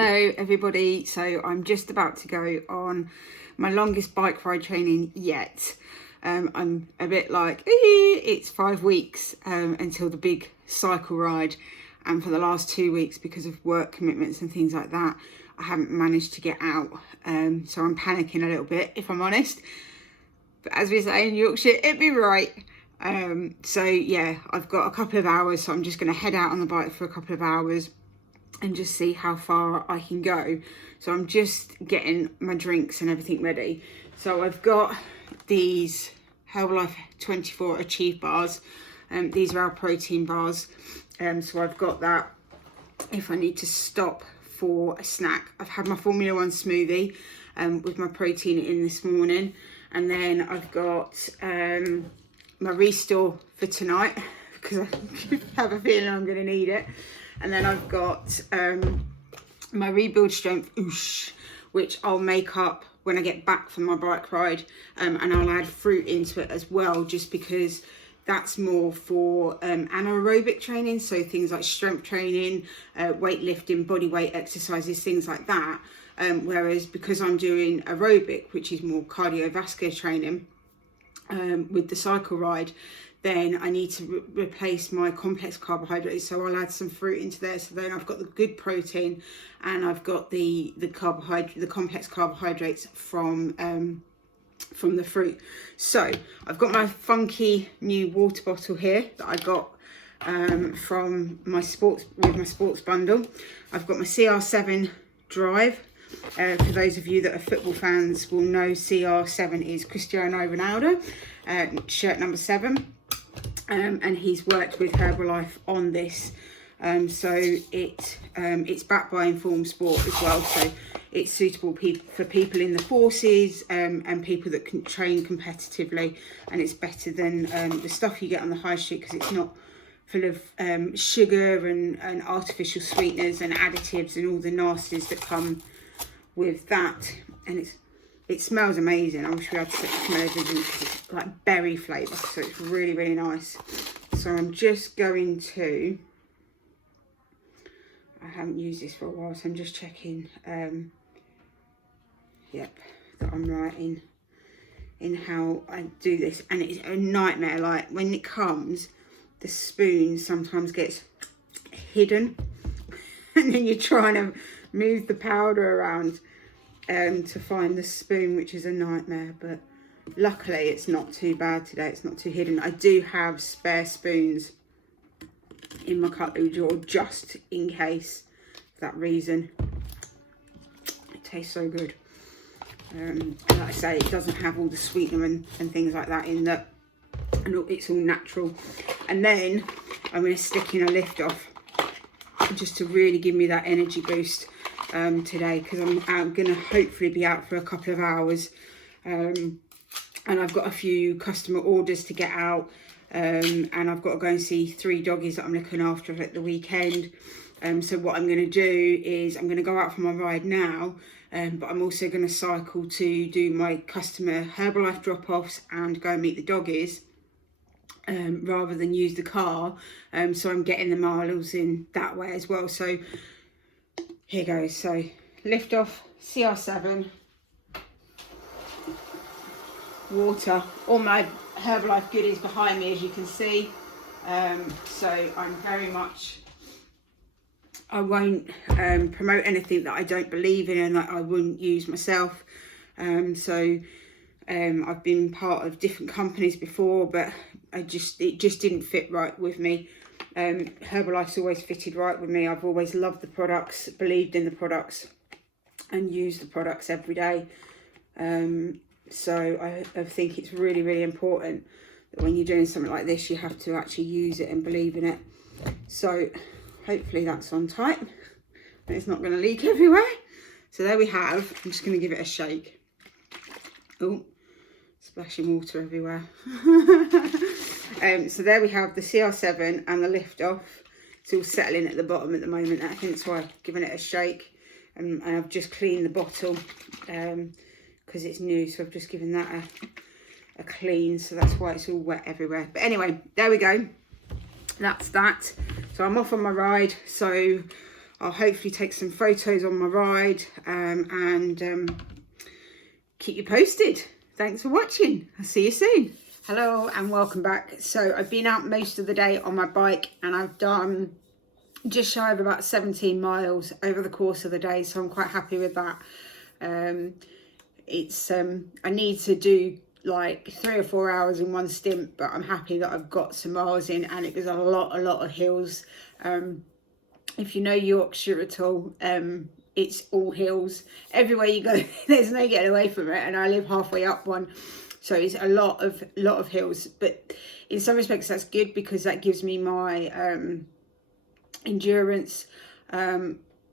Hello everybody, so I'm just about to go on my longest bike ride training yet. I'm a bit like, it's 5 weeks until the big cycle ride, and for the last 2 weeks, because of work commitments and things like that, I haven't managed to get out, so I'm panicking a little bit, if I'm honest. But as we say in Yorkshire, it'd be right. So yeah, I've got a couple of hours, so I'm just going to head out on the bike for a couple of hours and just see how far I can go. So I'm just getting my drinks and everything ready. So I've got these Herbalife 24 Achieve bars. These are our protein bars. So I've got that if I need to stop for a snack. I've had my Formula One smoothie with my protein in this morning. And then I've got my Restore for tonight because I have a feeling I'm going to need it. And then I've got my Rebuild Strength Oosh, which I'll make up when I get back from my bike ride, and I'll add fruit into it as well, just because that's more for anaerobic training, so things like strength training, weightlifting, body weight exercises, things like that. Whereas because I'm doing aerobic, which is more cardiovascular training with the cycle ride, then I need to replace my complex carbohydrates. So I'll add some fruit into there. So then I've got the good protein and I've got the complex carbohydrates from the fruit. So I've got my funky new water bottle here that I got from my sports bundle. I've got my CR7 Drive. For those of you that are football fans will know CR7 is Cristiano Ronaldo, shirt number 7. And he's worked with Herbalife on this, so it's backed by Informed Sport as well, so it's suitable for people in the forces and people that can train competitively, and it's better than the stuff you get on the high street because it's not full of sugar and artificial sweeteners and additives and all the nasties that come with that. And it smells amazing. I wish we had such a smell of it because it's like berry flavour, so it's really, really nice. So I'm just going to, I haven't used this for a while, so I'm just checking, that I'm right in how I do this. And it's a nightmare, like when it comes, the spoon sometimes gets hidden and then you're trying to move the powder around to find the spoon, which is a nightmare, but luckily it's not too bad today. It's not too hidden. I do have spare spoons in my cutlery drawer just in case, for that reason. It tastes so good. And like I say, it doesn't have all the sweetener and things like that in that, and it's all natural. And then I'm going to stick in a lift off just to really give me that energy boost today, because I'm going to hopefully be out for a couple of hours, and I've got a few customer orders to get out, and I've got to go and see 3 doggies that I'm looking after at the weekend. So what I'm going to do is I'm going to go out for my ride now, but I'm also going to cycle to do my customer Herbalife drop-offs and go and meet the doggies, rather than use the car. So I'm getting the miles in that way as well. So here goes. So lift off, CR7, water, all my Herbalife goodies behind me, as you can see. So I'm very much, I won't promote anything that I don't believe in and that I wouldn't use myself. So I've been part of different companies before, but it just didn't fit right with me. Herbalife's always fitted right with me. I've always loved the products, believed in the products, and used the products every day. So I think it's really, really important that when you're doing something like this, you have to actually use it and believe in it. So hopefully that's on tight and it's not going to leak everywhere. So there we have. I'm just going to give it a shake. Oh, splashing water everywhere. So there we have the CR7 and the lift off. It's all settling at the bottom at the moment, hence why I've given it a shake. And I've just cleaned the bottle because it's new, so I've just given that a clean, so that's why it's all wet everywhere. But anyway, there we go. That's that. So I'm off on my ride. So I'll hopefully take some photos on my ride, and keep you posted. Thanks for watching. I'll see you soon. Hello and welcome back. So I've been out most of the day on my bike, and I've done just shy of about 17 miles over the course of the day, so I'm quite happy with that. I need to do like 3 or 4 hours in one stint, but I'm happy that I've got some miles in, and it was a lot of hills. If you know Yorkshire at all, it's all hills everywhere you go. There's no getting away from it, and I live halfway up one, so it's a lot of hills. But in some respects that's good, because that gives me my endurance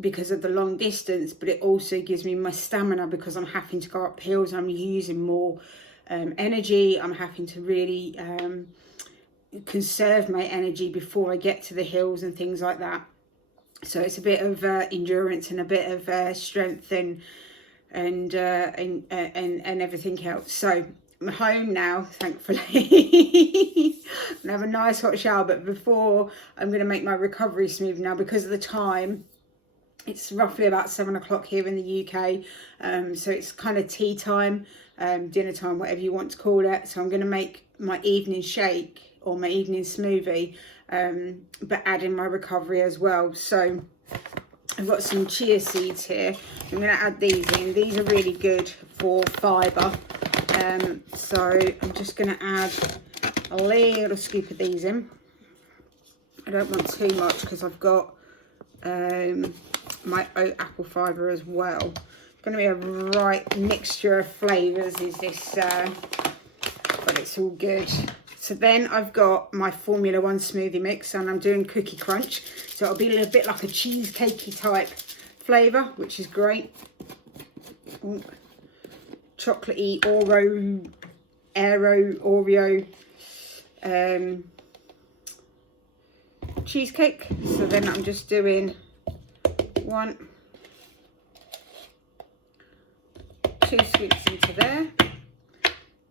because of the long distance, but it also gives me my stamina, because I'm having to go up hills. I'm using more energy. I'm having to really conserve my energy before I get to the hills and things like that. So it's a bit of endurance and a bit of strength and everything else. So I'm home now, thankfully. And have a nice hot shower, but before I'm going to make my recovery smooth now, because of the time. It's roughly about 7 o'clock here in the UK, so it's kind of tea time, dinner time, whatever you want to call it. So I'm going to make my evening shake or my evening smoothie, but add in my recovery as well. So I've got some chia seeds here. I'm going to add these in. These are really good for fibre. So I'm just going to add a little scoop of these in. I don't want too much, because I've got my oat apple fibre as well. It's going to be a right mixture of flavours, is this, but it's all good. So then I've got my Formula 1 smoothie mix, and I'm doing Cookie Crunch, so it'll be a little bit like a cheesecakey type flavour, which is great. Ooh. Chocolatey Oreo cheesecake. So then I'm just doing 1, 2 scoops into there.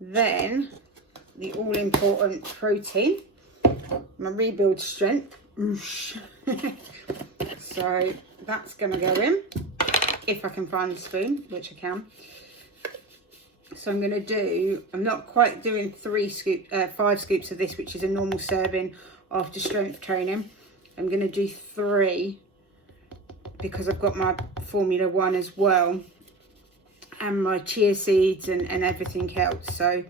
Then the all-important protein, my Rebuild Strength. So that's going to go in, if I can find the spoon, which I can. So I'm going to do, I'm not quite doing 5 scoops of this, which is a normal serving after strength training. I'm going to do 3, because I've got my Formula 1 as well, and my chia seeds and everything else. So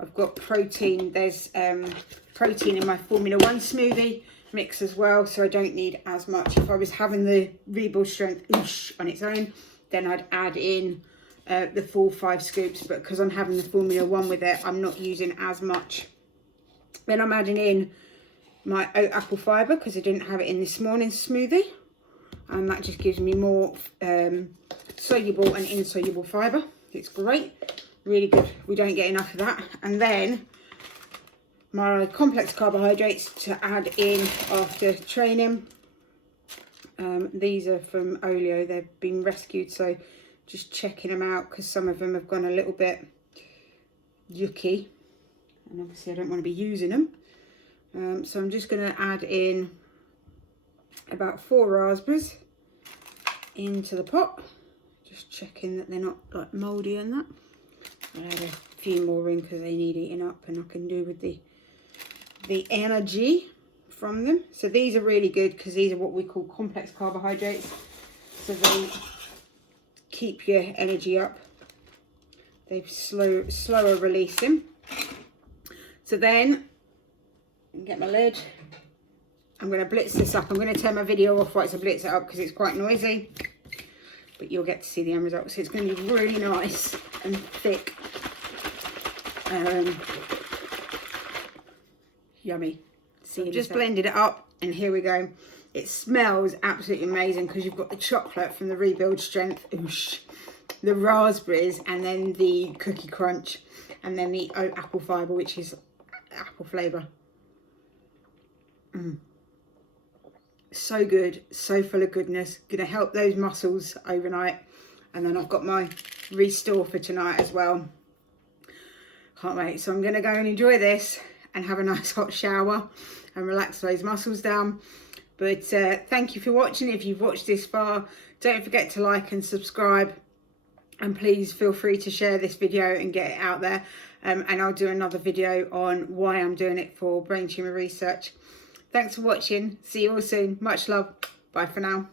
I've got protein. There's protein in my Formula 1 smoothie mix as well, so I don't need as much. If I was having the Rebuild Strength on its own, then I'd add in the full 5 scoops, but because I'm having the Formula 1 with it, I'm not using as much. Then I'm adding in my oat apple fibre, because I didn't have it in this morning's smoothie, and that just gives me more soluble and insoluble fibre. It's great, really good. We don't get enough of that. And then my complex carbohydrates to add in after training. These are from Olio. They've been rescued, so just checking them out, because some of them have gone a little bit yucky, and obviously I don't want to be using them. So I'm just going to add in about 4 raspberries into the pot, just checking that they're not like mouldy and that. I'll add a few more in, because they need eating up, and I can do with the energy from them. So these are really good, because these are what we call complex carbohydrates, so they keep your energy up. They've slower releasing. So then get my lid. I'm going to blitz this up. I'm going to turn my video off while I blitz it up, because it's quite noisy, but you'll get to see the end result. So it's going to be really nice and thick. Yummy. See, just blended it up, and here we go. It smells absolutely amazing, because you've got the chocolate from the Rebuild Strength, the raspberries, and then the Cookie Crunch, and then the oat apple fibre, which is apple flavour. So good, so full of goodness. Going to help those muscles overnight. And then I've got my Restore for tonight as well. Can't wait. So I'm going to go and enjoy this and have a nice hot shower and relax those muscles down. But thank you for watching. If you've watched this far, don't forget to like and subscribe. And please feel free to share this video and get it out there. And I'll do another video on why I'm doing it for brain tumour research. Thanks for watching. See you all soon. Much love. Bye for now.